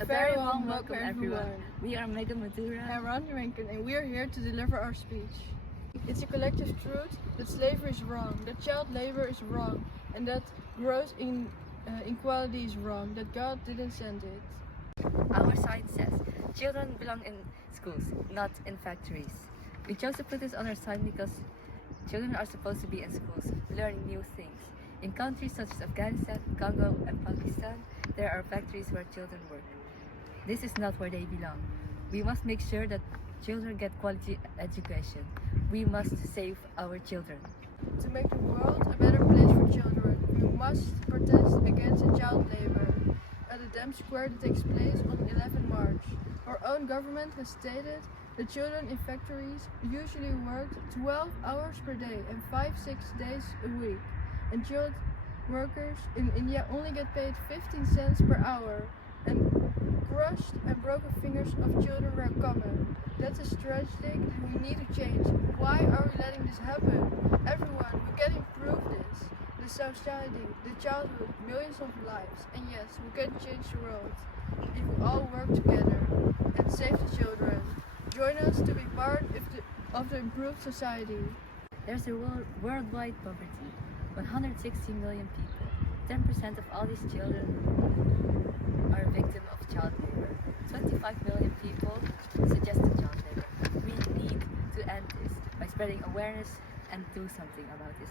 A very warm welcome everyone. We are Megan, Madura and Rani Renken, and we are here to deliver our speech. It's a collective truth that slavery is wrong, that child labor is wrong, and that gross inequality is wrong, that God didn't send it. Our sign says, children belong in schools, not in factories. We chose to put this on our sign because children are supposed to be in schools, learning new things. In countries such as Afghanistan, Congo, and Pakistan, there are factories where children work. This is not where they belong. We must make sure that children get quality education. We must save our children. To make the world a better place for children, we must protest against child labor at a dam square that takes place on 11 March. Our own government has stated that children in factories usually work 12 hours per day and 5-6 days a week. And child workers in India only get paid 15 cents per hour. And crushed and broken fingers of children were common. That is tragic and we need to change. Why are we letting this happen? Everyone, we can improve this. The society, the childhood, millions of lives. And yes, we can change the world if we all work together and save the children. Join us to be part of the improved society. There's a worldwide poverty. 160 million people. 10% of all these children are victims of child labor. 25 million people suggested child labor. We need to end this by spreading awareness and do something about this.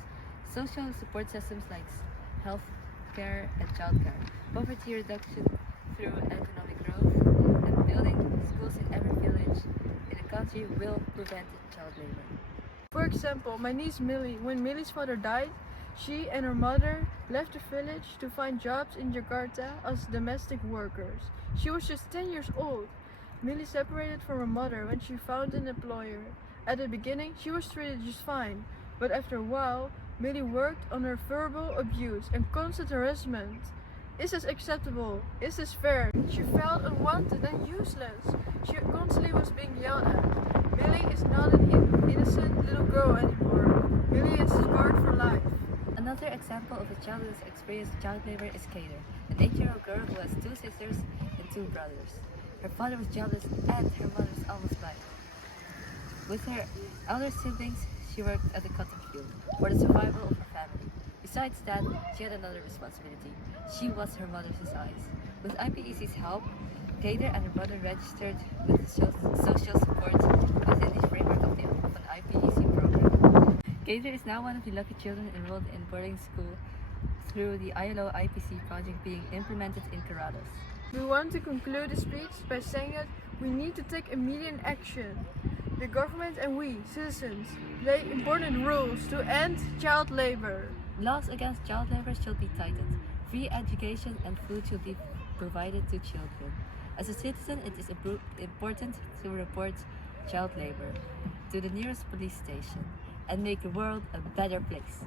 Social support systems like health care and child care, poverty reduction through economic growth, and building schools in every village in the country will prevent child labor. For example, my niece Millie, when Millie's father died, she and her mother left the village to find jobs in Jakarta as domestic workers. She was just 10 years old. Millie separated from her mother when she found an employer. At the beginning, she was treated just fine, but after a while, Millie worked on her verbal abuse and constant harassment. Is this acceptable? Is this fair? She felt unwanted and useless. She constantly was being yelled at. Millie is not an innocent little girl anymore. Millie is scarred for life. Another example of a child who has experienced child labor is Kader, an 8-year-old girl who has 2 sisters and 2 brothers. Her father was jobless and her mother was almost blind. With her elder siblings, she worked at the cotton field for the survival of her family. Besides that, she had another responsibility. She was her mother's eyes. With IPEC's help, Kader and her brother registered with the social support within the framework of an IPEC program. Kader is now one of the lucky children enrolled in boarding school through the ILO IPC project being implemented in Carrados. We want to conclude the speech by saying that we need to take immediate action. The government and we, citizens, play important roles to end child labor. Laws against child labor should be tightened. Free education and food should be provided to children. As a citizen, it is important to report child labor to the nearest police station and make the world a better place.